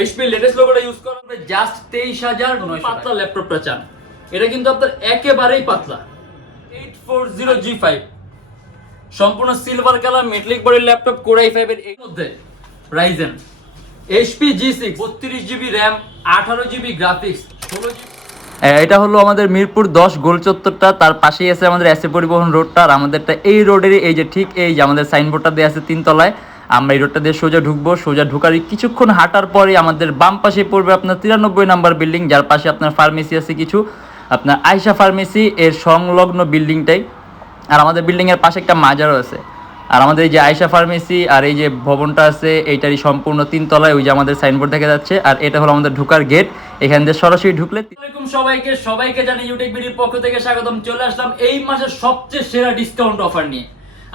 HP latest লোগোটা use করা হবে জাস্ট 23,900 পাতলা ল্যাপটপটা চান, এটা কিন্তু আপনার একেবারেই পাতলা 840G5 সম্পূর্ণ সিলভার কালার মেটালিক বডির ল্যাপটপ কোর i5 এর এর মধ্যে Ryzen HP G6 32GB RAM 18GB graphics 16GB। এটা হলো আমাদের মিরপুর 10 গোল চত্বরটা, তার পাশেই আছে আমাদের এসএ পরিবহন রোডটা, আর আমাদেরটা এই রোডেরই এই যে ঠিক এই যে আমাদের সাইনবোর্ডটা দেওয়া আছে 3 তলায়। আমরা এই রোডটা দিয়ে সোজা ঢুকবো, সোজা ঢুকার কিছুক্ষণ হাঁটার পরে আমাদের বাম পাশে পড়বে আপনার 93 নাম্বার বিল্ডিং, যার পাশে আপনার ফার্মেসি আছে কিছু, আপনার আয়শা ফার্মেসি এর সংলগ্ন বিল্ডিংটাই। আর আমাদের বিল্ডিংয়ের পাশে একটা মাজারও আছে। আর আমাদের এই যে আয়শা ফার্মেসি আর এই যে ভবনটা আছে এইটারই সম্পূর্ণ 3 তলায় ওই যে আমাদের সাইনবোর্ড দেখা যাচ্ছে, আর এটা হলো আমাদের ঢোকার গেট। এখান দিয়ে সরাসরি ঢুকলে সবাইকে জানি ইউটেকবিডির পক্ষ থেকে স্বাগতম। চলে আসলাম এই মাসের সবচেয়ে সেরা ডিসকাউন্ট অফার নিয়ে।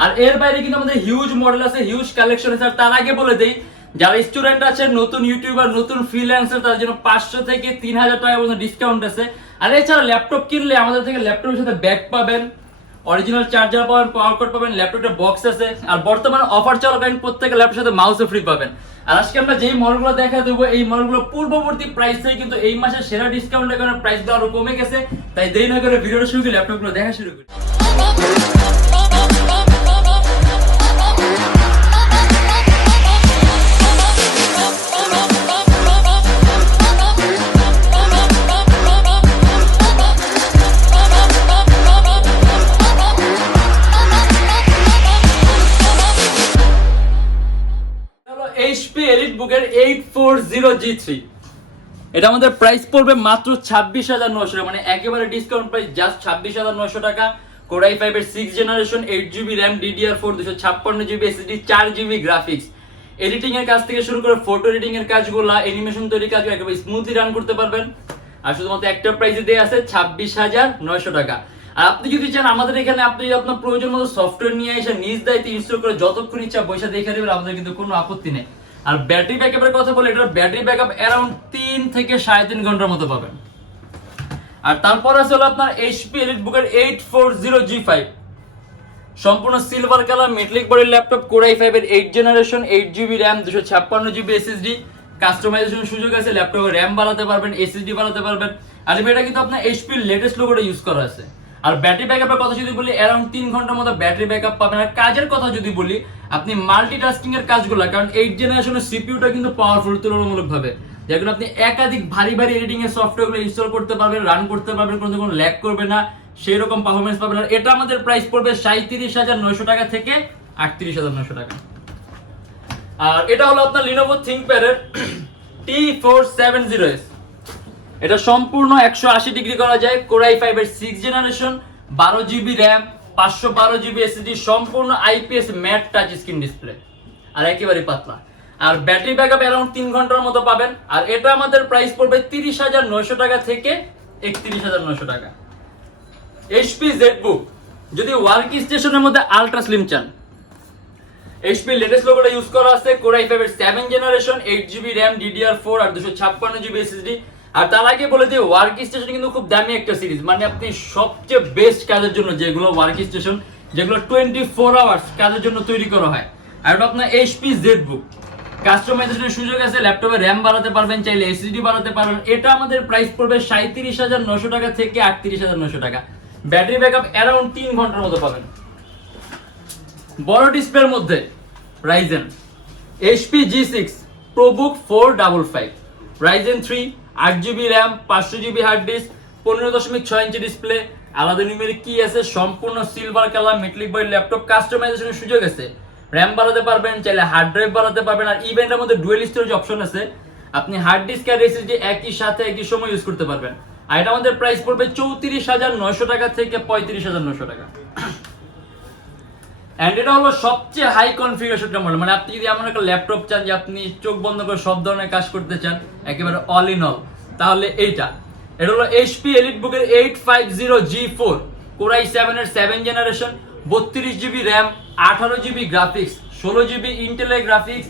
আর এর বাইরে কিন্তু আমাদের হিউজ মডেল আছে, হিউজ কালেকশন আছে। আর তার আগে বলে দেই, যারা স্টুডেন্ট আছে, নতুন ইউটিউবার, নতুন ফ্রিল্যান্সার, তার জন্য 500 থেকে 3000 টাকা পর্যন্ত ডিসকাউন্ট আছে। আর এছাড়া ল্যাপটপ কিনলে আমাদের থেকে ল্যাপটপের সাথে ব্যাগ পাবেন, অরিজিনাল চার্জার পাবেন, পাওয়ার কোড পাবেন, ল্যাপটপের বক্স আছে। আর বর্তমানে অফার চলাকালীন প্রত্যেক ল্যাপটপের সাথে মাউসও ফ্রি পাবেন। আর আজকে আমরা যেই মডেলগুলো দেখা দেবো, এই মডেলগুলো পূর্ববর্তী প্রাইস থেকে কিন্তু এই মাসের সেরা ডিসকাউন্টের কারণে প্রাইসটা আরো কমে গেছে। তাই দেরি না করে ভিডিওটা শুরু করি, ল্যাপটপগুলো দেখা শুরু করি। এইচপি এলিটবুকের 840G3 এটা আমাদের প্রাইস পড়বে মাত্র 26,900 টাকা, মানে একেবারে ডিসকাউন্ট প্রাইস, জাস্ট 26,900 টাকা। কোর i5 এর 6th generation 8GB RAM DDR4 256GB SSD 4GB graphics. Editing এর কাজ থেকে শুরু করে ফটো এডিটিং এর কাজগুলো, অ্যানিমেশন তৈরির কাজগুলো একেবারে স্মুথলি রান করতে পারবেন। আর শুধুমাত্র একটা প্রাইসে দেয়া আছে 26,900 টাকা। আর আপনি যদি চান আমাদের এখানে আপনি আপনার প্রয়োজন মতো সফটওয়্যার নিয়ে এসে নিজ দায়িত্বে ইনস্টল করে যতক্ষণ ইচ্ছা পয়সা দেখে নেবেন, আমাদের কিন্তু কোনো আপত্তি নেই। আর ব্যাটারি ব্যাকআপের কথা বলে, এটার ব্যাটারি ব্যাকআপ অ্যারাউন্ড 3 থেকে 3.5 ঘন্টার মতো পাবেন। আর তারপর আছে হলো আপনার এইচপি এলিটবুকের 840G5 সম্পূর্ণ সিলভার কালার মেটালিক বডির ল্যাপটপ কোর i5 এর 8th generation 8GB RAM 256GB SSD। Customisation সুযোগ আছে, ল্যাপটপে RAM বাড়াতে পারবেন, SSD বাড়াতে পারবেন। আর এটা কিন্তু আপনার এইচপি লেটেস্ট লোগোটা ইউজ করা আছে। আর ব্যাটারি ব্যাকআপের কথা যদি বলি, অ্যারাউন্ড 3 ঘন্টার মতো ব্যাটারি ব্যাকআপ পাবেন। আর কাজের কথা যদি বলি, আপনি মাল্টিটাস্কিং এর কাজগুলো, কারণ 8th জেনারেশনের সিপিইউটা কিন্তু পাওয়ারফুল তুলনামূলকভাবে, যেগুলো আপনি একাধিক ভারী এডিটিং এর সফটওয়্যারগুলো ইনস্টল করতে পারবেন, রান করতে পারবেন, কোনো ল্যাগ করবে না, সেই রকম পারফরম্যান্স পাবেন। আর এটা আমাদের প্রাইস পড়বে 37,900 টাকা থেকে 38,900 টাকা। আর এটা হলো আপনার Lenovo ThinkPad এর T470S। এটা সম্পূর্ণ 180 ডিগ্রি করা যায়, কোর i5 এর 6th generation 12GB RAM 512GB SSD, সম্পূর্ণ IPS matte touch screen display, আর একেবারে পাতলা। আর ব্যাটারি ব্যাকআপ অ্যারাউন্ড 3 ঘন্টার মতো পাবেন। আর এটা আমাদের প্রাইস পড়বে 30,900 টাকা থেকে 31,900 টাকা। এইচপি জেডবুক যদি ওয়ার্ক স্টেশনের মধ্যে আলট্রা স্লিম চান, এইচপি লেটেস্ট লোগোটা ইউজ করা আছে, কোর i5 এর 7th generation 8GB RAM DDR4 আর 256GB SSD। আর তার আগে বলে দিই, ওয়ার্ক স্টেশন কিন্তু খুব দামি একটা সিরিজ, মানে আপনি সবচেয়ে বেস্ট কাজের জন্য যেগুলো ওয়ার্ক স্টেশন, যেগুলো 24 আওয়ার্স কাজের জন্য তৈরি করা হয়। আর এটা আপনার এইচপি জেডবুক, কাস্টমাইজেশনের সুযোগ আছে, ল্যাপটপে RAM বাড়াতে পারবেন, চাইলে SSD বাড়াতে পারবেন। এটা আমাদের প্রাইস পড়বে 37,900 টাকা থেকে 38,900 টাকা। ব্যাটারি ব্যাকআপ অ্যারাউন্ড 3 ঘন্টার মতো পাবেন। বড় ডিসপ্লের মধ্যে Ryzen HP G6 ProBook 455 Ryzen 3 8GB RAM 500GB hard disk 15.6 ইঞ্চি ডিসপ্লে, আলাদা নিউমেরিক কি আছে, সম্পূর্ণ silver colour metallic body laptop, কাস্টমাইজেশনের সুযোগ আছে, RAM বাড়াতে পারবেন, চাইলে হার্ড ড্রাইভ বাড়াতে পারবেন। আর ইভেন্টের মধ্যে ডুয়েল স্টোরেজ অপশন আছে, আপনি হার্ড ডিস্ক আর SSD একই সাথে একই সময় ইউজ করতে পারবেন। আর এটা আমাদের প্রাইস পড়বে 34,900 টাকা থেকে 35,900 টাকা। এন্ড এটা হলো সবচেয়ে হাই কনফিগারেশনটা মডেল, মানে আপনি যদি এমন একটা ল্যাপটপ চান যে আপনি চোখ বন্ধ করে সব ধরনের কাজ করতে চান, একেবারে অল ইন অল, তাহলে এটা হলো এইচপি এলিটবুকের 850G4 কোর i7 এর 7th generation 32GB RAM 18GB graphics 16GB ইন্টেলের graphics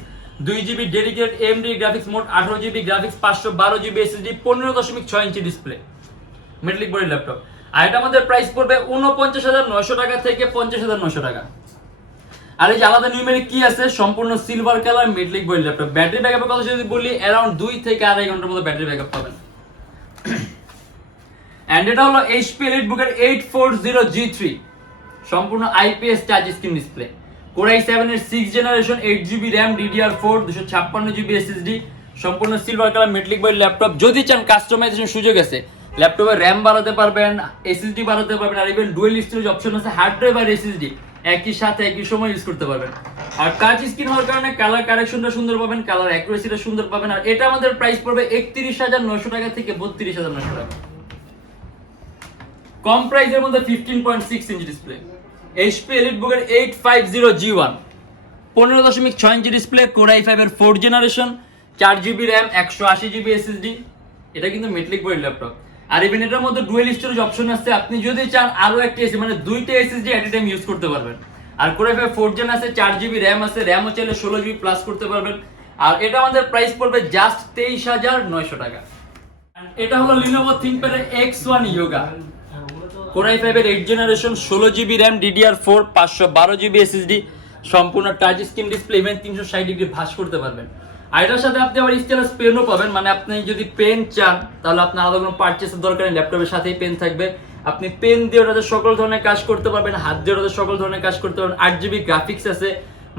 2GB dedicated AMD graphics, মোট 18GB গ্রাফিক্স 512GB SSD 15.6 ইঞ্চি ডিসপ্লে, মেটালিক বডি ল্যাপটপ। আর এটা আমাদের প্রাইস পড়বে 49,900 টাকা থেকে 50,900 টাকা। আর এই যে আলাদা নিউমেরিক কি আছে, সম্পূর্ণ silver colour metallic body laptop. Battery ব্যাকআপের কথা যদি বলি, অ্যারাউন্ড 2 থেকে 2.5 ঘন্টার মতো ব্যাটারি ব্যাকআপ পাবেন। এন্ড এটা হলো HP EliteBook-এর 840G3, সম্পূর্ণ IPS touch screen display, Core i7 এর 6th generation, 8GB RAM, DDR4, 256GB SSD, সম্পূর্ণ silver colour metallic body laptop. যদি চান কাস্টমাইজেশন সুযোগ আছে, ল্যাপটপে RAM বাড়াতে পারবেন, SSD বাড়াতে পারবেন, আর ইভেন ডুয়াল স্টোরেজ অপশন আছে, হার্ড ড্রাইভ আর SSD একই সাথে একই সময় ইউজ করতে পারবেন। আর টাচ স্ক্রিন হওয়ার কারণে কালার কারেকশনটা সুন্দর পাবেন, কালার অ্যাকুরেসিটা সুন্দর পাবেন। আর এটা আমাদের প্রাইস পড়বে 31,900 টাকা থেকে 32,900 টাকা। কম প্রাইসের মধ্যে 15.6 ইঞ্চি ডিসপ্লে, HP EliteBook-এর 850G1, 15.6 ইঞ্চি ডিসপ্লে, Core i5 এর 4th generation, 4GB RAM, 128GB SSD। এটা কিন্তু মেটালিক বডি ল্যাপটপ। আর ইভেন এটার মধ্যে ডুয়াল স্টোরেজ অপশন আছে, আপনি যদি চান আরো একটা মানে 2টা SSD এট এ টাইম ইউজ করতে পারবেন। আর Core i5 4th জেন আছে, 4GB RAM আছে, RAM-ও চাইলে 16GB প্লাস করতে পারবেন। আর এটা আমাদের প্রাইস পড়বে জাস্ট 23,900 টাকা। এটা হলো Lenovo ThinkPad এর X1 Yoga, Core i5 এর 8th generation, 16GB RAM, DDR4, 512GB SSD, সম্পূর্ণ touch screen display, even 360 degree ভাঁজ করতে পারবেন। আর এটার সাথে আপনি আবার স্টাইলাস পেনও পাবেন, মানে আপনি যদি পেন চান তাহলে আপনার আলাদা কোনো পারচেসের দরকার নেই, ল্যাপটপের সাথেই পেন থাকবে। আপনি পেন দিয়ে ওটাতে সকল ধরনের কাজ করতে পারবেন, হাত দিয়ে ওটাতে সকল ধরনের কাজ করতে পারবেন। 8GB গ্রাফিক্স আছে,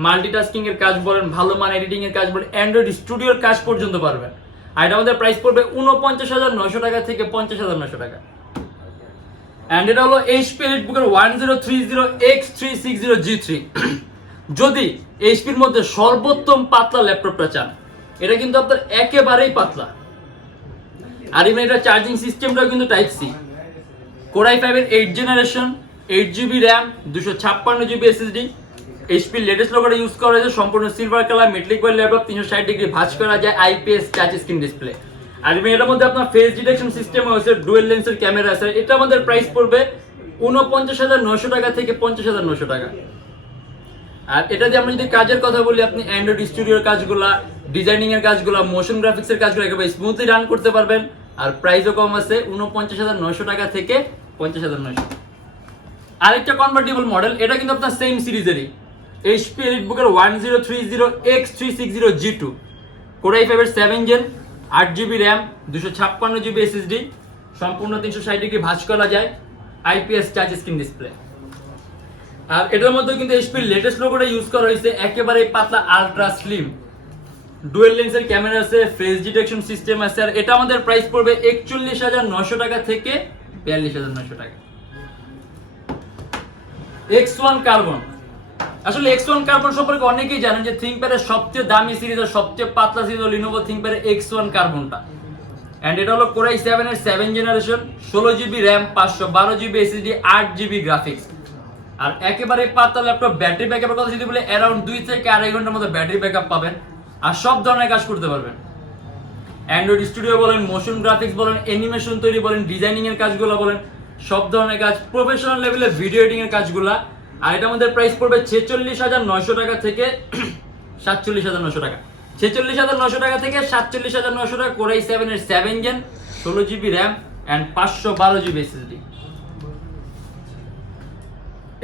মাল্টিটাস্কিং এর কাজ বলেন, ভালো মান এডিটিং এর কাজ বলেন, অ্যান্ড্রয়েড স্টুডিওর কাজ পর্যন্ত পারবেন। আর এটা আমাদের প্রাইস পড়বে 49,900 টাকা থেকে 50,900 টাকা। এন্ড এটা হলো HP EliteBook-এর 1030X360G3। যদি HP-র মধ্যে সর্বোত্তম পাতলা ল্যাপটপটা চান, এটা কিন্তু আপনার একেবারেই পাতলা। আর ইভেন এটা চার্জিং সিস্টেমটাও কিন্তু টাইপ সি, Core i5 এর 8th generation, 8GB RAM, 256GB SSD, HP latest লোগোটা ইউজ করা হয়েছে, সম্পূর্ণ silver colour metallic body laptop, 360 degree ভাঁজ করা যায়, IPS টাচ স্ক্রিন ডিসপ্লে। আর ইভেন এটার মধ্যে আপনার ফেস ডিটেকশন সিস্টেম আছে, ডুয়াল লেন্সের ক্যামেরা আছে। এটা আমাদের প্রাইস পড়বে 49,900 টাকা থেকে 50,900 টাকা। আর এটা দিয়ে আমরা যদি কাজের কথা বলি, আপনি অ্যান্ড্রয়েড স্টুডিওর কাজগুলা, ডিজাইনিং এর কাজগুলা, মোশন গ্রাফিক্স এর কাজগুলো একেবারে স্মুথলি রান করতে পারবেন। আর প্রাইসও কম আছে, 49,900 টাকা থেকে 50,900। আরেকটা কনভার্টেবল মডেল, এটা কিন্তু আপনার সেম সিরিজেরই, HP EliteBook-এর 1030X360G2, Core i5 এর 7th gen, 8GB RAM, 256GB SSD, সম্পূর্ণ 360 ডিগ্রি ভাঁজ করা যায়, IPS টাচ স্ক্রিন ডিসপ্লে। আর এটার মধ্যে কিন্তু HP লেটেস্ট লোগোটা ইউজ করা হয়েছে, একেবারে পাতলা আলট্রা স্লিম, ডুয়াল লেন্সের ক্যামেরা আছে, ফেস ডিটেকশন সিস্টেম আছে। আর এটা আমাদের প্রাইস পড়বে 41,900 টাকা থেকে 42,900 টাকা। X1 কার্বন, আসলে X1 কার্বন সম্পর্কে অনেকেই জানেন যে ThinkPad এর সবচেয়ে দামি সিরিজ আর সবচেয়ে পাতলা সিরিজ হলো Lenovo ThinkPad এর X1 কার্বনটা। এন্ড এটা হলো Core i7 এর 7th generation, 16GB RAM, 512GB SSD, 8GB graphics. আর একেবারে পাতলা ল্যাপটপ। ব্যাটারি ব্যাকআপের কথা যদি বলে, অ্যারাউন্ড 2 থেকে 2.5 ঘন্টার মতো ব্যাটারি ব্যাকআপ পাবেন। আর সব ধরনের কাজ করতে পারবেন, অ্যান্ড্রয়েড স্টুডিও বলেন, মোশন গ্রাফিক্স বলেন, অ্যানিমেশন তৈরি বলেন, ডিজাইনিং এর কাজগুলো বলেন, সব ধরনের কাজ, প্রফেশনাল লেভেলের ভিডিও এডিটিং এর কাজগুলো। আর এটা আমাদের প্রাইস পড়বে 46,900 টাকা থেকে 47,900 টাকা। 46,900 টাকা থেকে 47,900 টাকা। Core i7 এর 7th gen, 16GB RAM and 512GB SSD।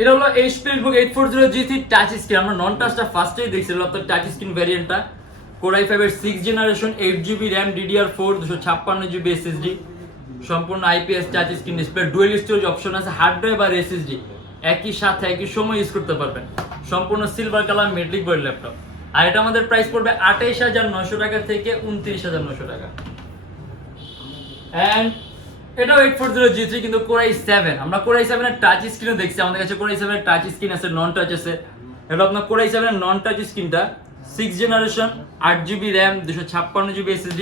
এটা হলো HP EliteBook 840G3 touch screen. আমরা নন টাচটা ফার্স্টেই দেখছিলাম, আপনার টাচ স্ক্রিন ভ্যারিয়েন্টটা। Core i5 এর 6th generation, 8GB RAM, DDR4, 256GB SSD, সম্পূর্ণ IPS touch screen display, dual storage option আছে, হার্ড ড্রাইভ আর SSD একই সাথে একই সময় ইউজ করতে পারবেন। সম্পূর্ণ silver colour metallic body laptop. আর এটা আমাদের প্রাইস পড়বে 28,900 টাকা থেকে 29,900 টাকা। এন্ড এটাও 840G3 কিন্তু Core i7। আমরা Core i7 এর টাচ স্ক্রিনও দেখছি, আমাদের কাছে Core i7 এর টাচ স্ক্রিন আছে, নন টাচ আছে। এটা আপনার Core i7 এর নন টাচ স্ক্রিনটা, 6th generation, 8GB RAM, 256GB SSD,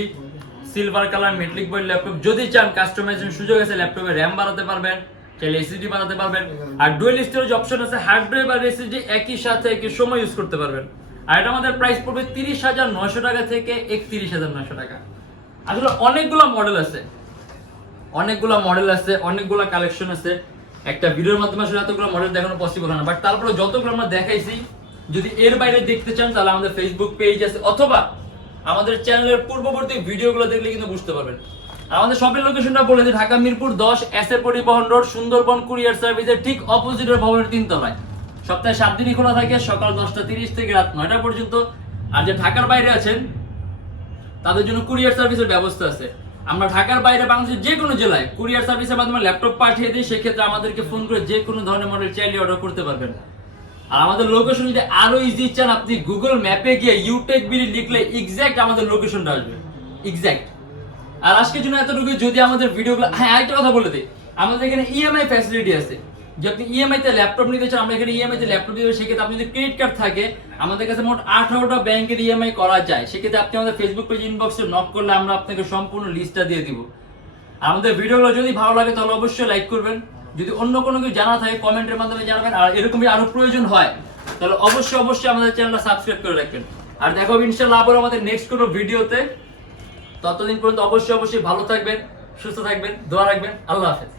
silver colour metallic body laptop. যদি চান কাস্টমাইজেশন সুযোগ আছে, ল্যাপটপে RAM বাড়াতে পারবেন, চাইলে SSD বানাতে পারবেন। আর ডুয়াল স্টোরেজ অপশন আছে, হার্ড ড্রাইভ আর SSD একই সাথে একই সময় ইউজ করতে পারবেন। আর এটা আমাদের প্রাইস পড়বে 30,900 টাকা থেকে 31,900 টাকা। আসলে অনেকগুলো মডেল আছে, অনেকগুলো কালেকশন আছে। একটা ভিডিওর মাধ্যমে আসলে এতগুলো মডেল দেখানো পসিবল হয় না, বাট তারপরে যতগুলো আমরা দেখাইছি, যদি এর বাইরে দেখতে চান তাহলে আমাদের ফেসবুক পেজ আছে, অথবা আমাদের চ্যানেলের পূর্ববর্তী ভিডিওগুলো দেখলে কিন্তু বুঝতে পারবেন। আর আমাদের শপের লোকেশনটা বলে দিই, ঢাকা মিরপুর 10 এসএ পরিবহন রোড, সুন্দরবন কুরিয়ার সার্ভিসের ঠিক অপোজিটের ভবনের 3 তলায়। সপ্তাহে 7 দিনই খোলা থাকে, সকাল 10:30 থেকে রাত 9টা পর্যন্ত। আর যে ঢাকার বাইরে আছেন তাদের জন্য কুরিয়ার সার্ভিসের ব্যবস্থা আছে। আমরা ঢাকার বাইরে বাংলাদেশের যে কোনো জেলায় কুরিয়ার সার্ভিসের মাধ্যমে ল্যাপটপ পাঠিয়ে দিই, সেক্ষেত্রে আমাদেরকে ফোন করে যে কোনো ধরনের মডেল চাইলে অর্ডার করতে পারবেন। আর আমাদের লোকেশন যদি আরো ইজি চান, আপনি গুগল ম্যাপে গিয়ে YoutechBD লিখলে এক্সাক্ট আমাদের লোকেশনটা আসবে, এক্সাক্ট। আর আজকের জন্য এতটুকু। যদি আমাদের ভিডিওগুলো, হ্যাঁ আরেকটা কথা বলে দিই, আমাদের এখানে ইএমআই ফ্যাসিলিটি আছে। যে আপনি ইএমআই তে ল্যাপটপ নিতে চান, আমরা এখানে ইএমআই তে ল্যাপটপ দিতে, সেক্ষেত্রে আপনি যদি ক্রেডিট কার্ড থাকে আমাদের কাছে মোট 18টা ব্যাংকের ইএমআই করা যায়। সেক্ষেত্রে আপনি আমাদের ফেসবুক পেজ ইনবক্সে নক করলে আমরা আপনাকে সম্পূর্ণ লিস্টটা দিয়ে দিব। আর আমাদের ভিডিওগুলো যদি ভালো লাগে তাহলে অবশ্যই লাইক করবেন। যদি অন্য কোনো কিছু জানা থাকে কমেন্টের মাধ্যমে জানাবেন। আর এরকমই আরো প্রয়োজন হয় তাহলে অবশ্যই আমাদের চ্যানেলটা সাবস্ক্রাইব করে রাখবেন। আর দেখা হবে ইনশাআল্লাহ আবার আমাদের নেক্সট কোনো ভিডিওতে। ততদিন পর্যন্ত অবশ্যই ভালো থাকবেন, সুস্থ থাকবেন, দোয়া রাখবেন। আল্লাহ হাফেজ।